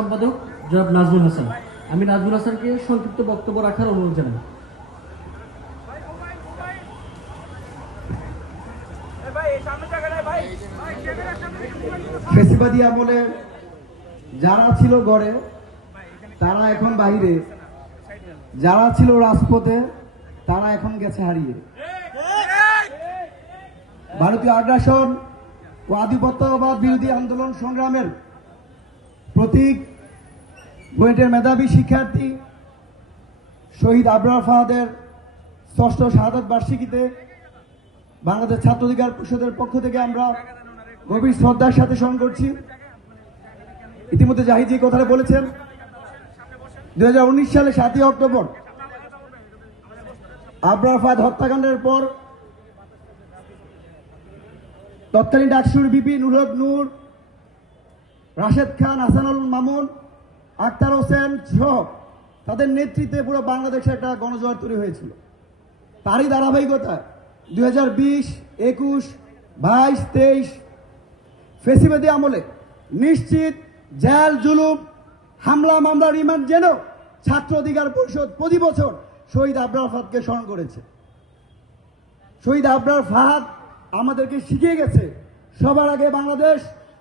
সম্পাদক জনাব নাজমুল হাসান। আমি নাজমুল হাসানকে সংক্ষিপ্ত বক্তব্য রাখার অনুরোধ জানাই। ফেসিবাদী আমলে যারা ছিল গড়ে, তারা এখন বাইরে যারা ছিল রাজপথে, তারা এখন গেছে হারিয়ে। ভারতীয় আগ্রাসন ও আধিপত্যবাদ বিরোধী আন্দোলন সংগ্রামের প্রতীক, বুয়েটের মেধাবী শিক্ষার্থী, শহীদ আবরার ফাহাদের ষষ্ঠ শাহাদত বার্ষিকীতে বাংলাদেশ ছাত্র অধিকার পরিষদের পক্ষ থেকে আমরা গভীর শ্রদ্ধার সাথে স্মরণ করছি। ইতিমধ্যে এই কথাটা বলেছেন দু হাজার উনিশ সালে সাতই অক্টোবর আবরার ফাদ হত্যাকাণ্ডের পর তৎকালীন ডাকসুর বিপি নুরদ নূর রাশেদ খান হাসানুল মামুন, আক্তার হোসেন সহ তাদের নেতৃত্বে পুরো বাংলাদেশে একটা গণজোয়ার তৈরি হয়েছিল। তারই ধারাবাহিকতা দুই হাজার বিশ, একুশ, বাইশ, তেইশ ফেসিবাদী আমলে নিশ্চিত জেল, জুলুম, হামলা, মামলা, রিমান্ড যেন ছাত্র অধিকার পরিষদ প্রতি বছর শহীদ আবরার ফাহাদকে স্মরণ করেছে। শহীদ আবরার ফাহাদ আমাদেরকে শিখিয়ে গেছে, সবার আগে বাংলাদেশ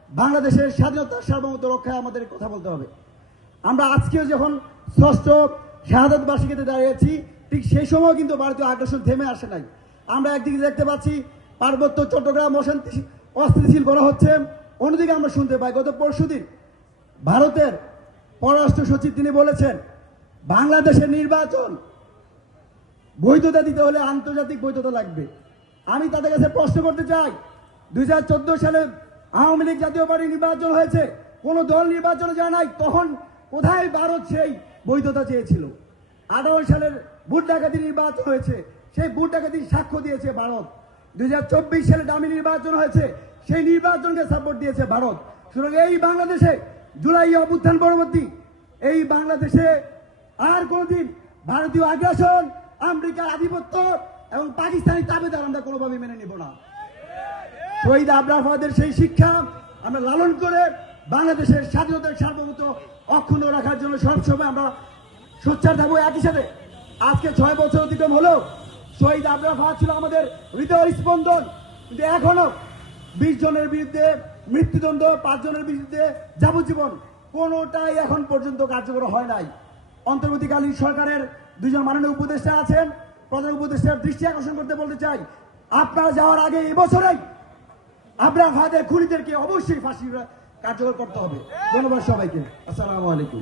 বাংলাদেশের স্বাধীনতার সার্বভৌমত্ব রক্ষায় আমাদের কথা বলতে হবে। আমরা আজকেও যখন ষষ্ঠ শাহাদত বার্ষিকীতে দাঁড়িয়েছি, ঠিক সেই সময় কিন্তু ভারতীয় আগ্রাসন থেমে আসে নাই। আমরা একদিকে দেখতে পাচ্ছি পার্বত্য চট্টগ্রাম অশান্তি অস্থিতিশীল করা হচ্ছে। অন্যদিকে আমরা শুনতে পাই, গত পরশুদিন ভারতের পররাষ্ট্র সচিব তিনি বলেছেন বাংলাদেশের নির্বাচন বৈধতা দিতে হলে আন্তর্জাতিক বৈধতা লাগবে। আমি তাদের কাছে প্রশ্ন করতে চাই, দুই হাজার চোদ্দ সালে আওয়ামী লীগ জাতীয় পার্টি নির্বাচন হয়েছে, কোন দল নির্বাচনে যায় নাই, তখন কোথায় ভারত সেই বৈধতা চেয়েছিল? আঠারো সালের ভোট ডাকাতি নির্বাচন হয়েছে, সেই ভোট ডাকাতির সাক্ষ্য দিয়েছে ভারত। দুই সালে দামি নির্বাচন হয়েছে, সেই নির্বাচনকে সাপোর্ট দিয়েছে ভারত। সুতরাং এই বাংলাদেশে জুলাই অভ্যুত্থান পরবর্তী, এই বাংলাদেশে আর কোনদিন ভারতীয় আগ্রাসন, আমেরিকার আধিপত্য এবং পাকিস্তানি তাবেদার আমরা কোনোভাবে মেনে নিব না। শহীদ আবরার ফাহাদের সেই শিক্ষা আমরা লালন করে বাংলাদেশের স্বাধীনতার সার্বভৌমত্ব অক্ষুণ্ণ রাখার জন্য সবসময় আমরা সোচ্চার থাকব একই সাথে। আজকে ছয় বছর অতিক্রম হলো, শহীদ আবরার ফাহাদ ছিল আমাদের হৃদয়ের স্পন্দন। কিন্তু এখনও বিশ জনের বিরুদ্ধে মৃত্যুদণ্ড, পাঁচ জনের বিরুদ্ধে যাবজ্জীবন কোনোটাই এখন পর্যন্ত কার্যকর হয় নাই। অন্তর্বর্তীকালীন সরকারের দুজন মাননীয় উপদেষ্টা আছেন। প্রধান উপদেষ্টার দৃষ্টি আকর্ষণ করতে বলতে চাই, আপনারা যাওয়ার আগে এবছরেই আবরাম ফাদের খুনিদেরকে অবশ্যই ফাঁসি কার্যকর করতে হবে। ধন্যবাদ সবাইকে। আসসালামু আলাইকুম।